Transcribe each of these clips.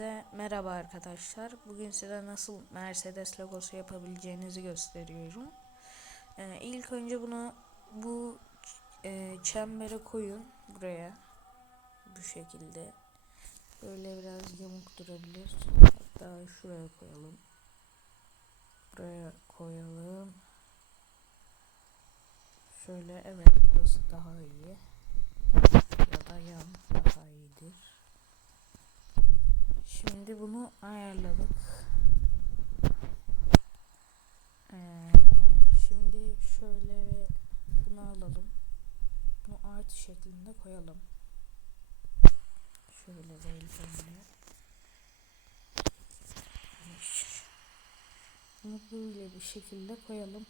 Size merhaba arkadaşlar. Bugün size nasıl Mercedes logosu yapabileceğinizi gösteriyorum. Ee, ilk önce bunu bu e, çembere koyun buraya. Bu şekilde. Böyle biraz yamuk durabilir. Hatta şuraya koyalım. Buraya koyalım. Şöyle evet burası daha iyi. Ya da yan daha iyidir. Şimdi bunu ayarladık. Ee, şimdi şöyle bunu alalım. Bunu artı şeklinde koyalım. Şöyle değil böyle. Bunu böyle bir şekilde koyalım.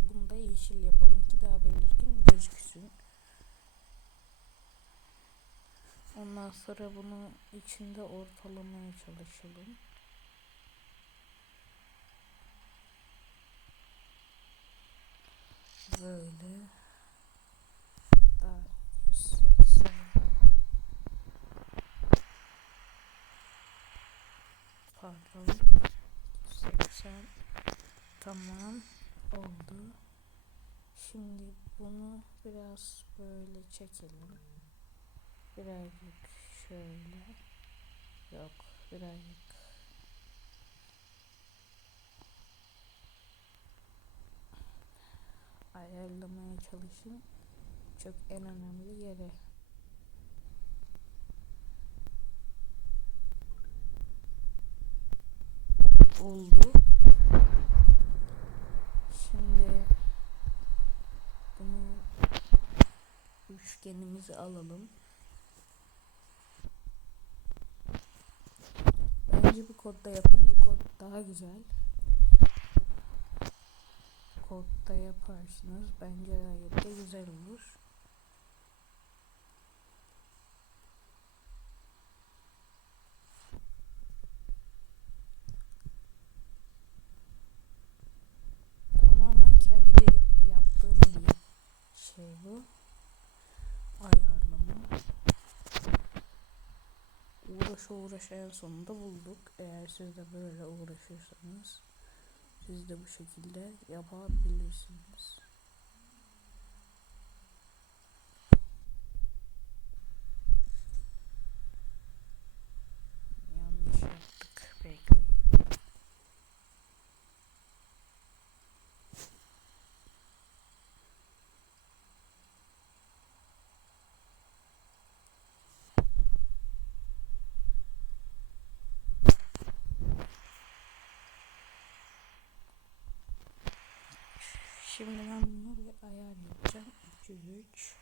Bunu da yeşil yapalım ki daha belirgin gözüksün. Ondan sonra bunu içinde ortalamaya çalışalım. Böyle. Daha 180. Pardon. 180. Tamam. Oldu. Şimdi bunu biraz böyle çekelim. Birazcık şöyle. Yok birazcık. Ayarlamaya çalışın. Çok en önemli yere. Oldu. Şimdi bunu üçgenimizi alalım. Bence bu kodda yapın. Bu kod daha güzel. Kodda yaparsınız. Bence gayet de güzel olur. Tamamen kendi yaptığım bir şey bu. Ayarlama. Uğraşa uğraşa en sonunda bulduk. Eğer siz de böyle uğraşırsanız siz de bu şekilde yapabilirsiniz. Yanlış yaptık. Bekleyin. Şimdi ben bunu bir ayar yapacağım. 303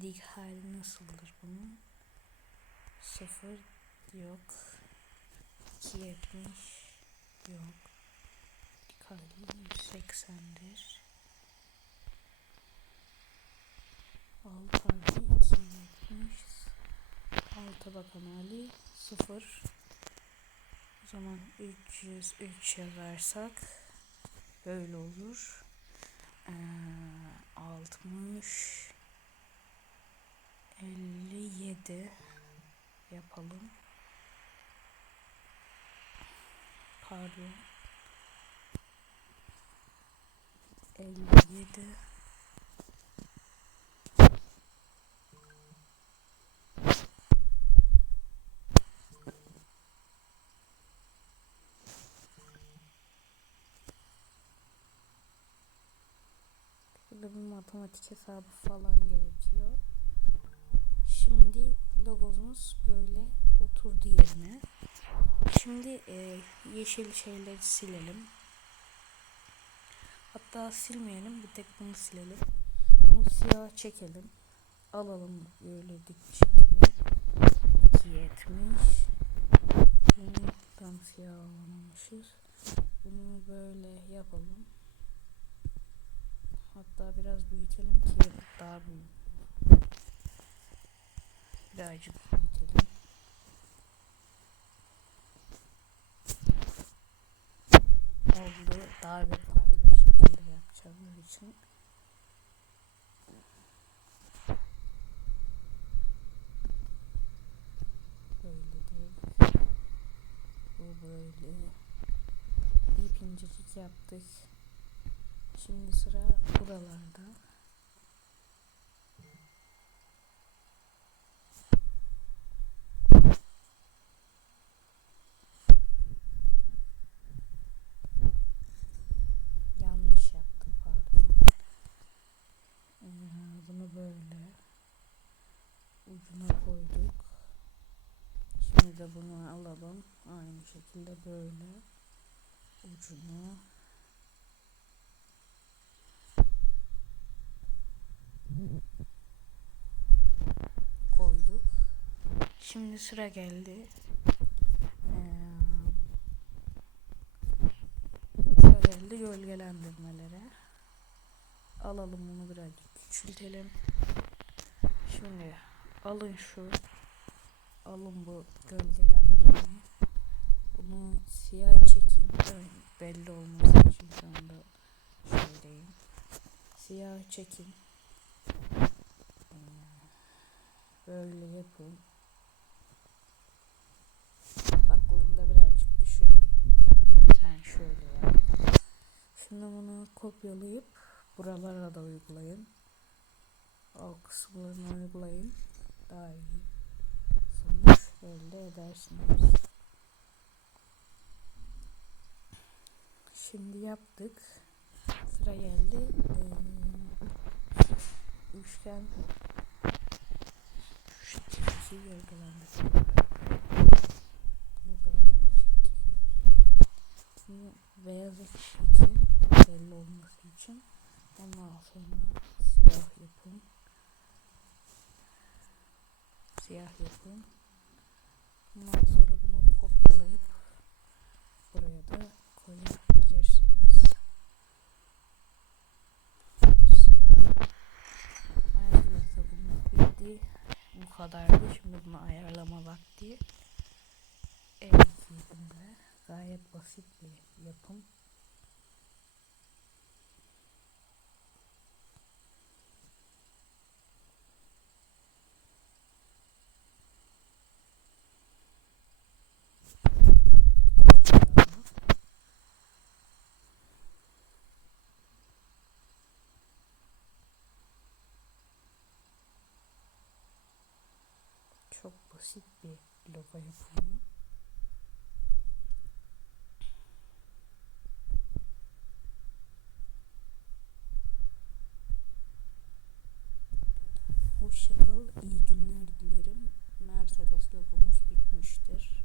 Dik hali nasıldır bunun? Sıfır yok. 270 yok. Dik hali 180'dir. Alt harfi 270 Alta bakan hali 0 O zaman 303 yazarsak böyle olur. Ee, 60 57 yapalım. Pardon. 57 Burada bir matematik hesabı falan gerekiyor. Şimdi logomuz böyle oturdu yerine. Şimdi e, yeşil şeyleri silelim. Hatta silmeyelim. Bir tek bunu silelim. Bunu siyah çekelim. Alalım böyle dik bir şekilde. biraz büyütelim ki daha büyük. Birazcık büyütelim. Oldu. Daha bir faydalı şekilde yapacağımız için. Böyle değil. Bu böyle. Bir incecik yaptık. Şimdi sıra buralarda. Yanlış yaptık pardon. Ee, bunu böyle ucuna koyduk. Şimdi de bunu alalım. Aynı şekilde böyle ucunu koyduk. Şimdi sıra geldi. Ee, sıra geldi gölgelendirmelere. Alalım bunu birazcık küçültelim. Şimdi alın şu alın bu gölgelendirmeyi. Bunu siyah çekeyim. Evet, belli olması için şu anda söyleyeyim. Siyah çekin. Ee, Böyle yapın. Baklığında birazcık düşürün. Sen şöyle yap. Şimdi bunu kopyalayıp buralara da uygulayın. O kısımlarını uygulayın. Daha iyi sonuç elde edersiniz. Şimdi yaptık. Sıra geldi. Ee, üçgen şekilde gölgelendirdim. Bunu beyaz için belli olması için ondan sonra siyah yapın. Siyah yapın. Ondan sonra bunu kopyalayıp buraya da koyabilirsiniz. Siyah. Ayrıca bunun bitti. Bu kadardı. Şimdi bunu ayarlama vakti. Ekibinde gayet basit bir yapım. basit bir logo yapımı. Hoşçakal, iyi günler dilerim. Mercedes logomuz bitmiştir.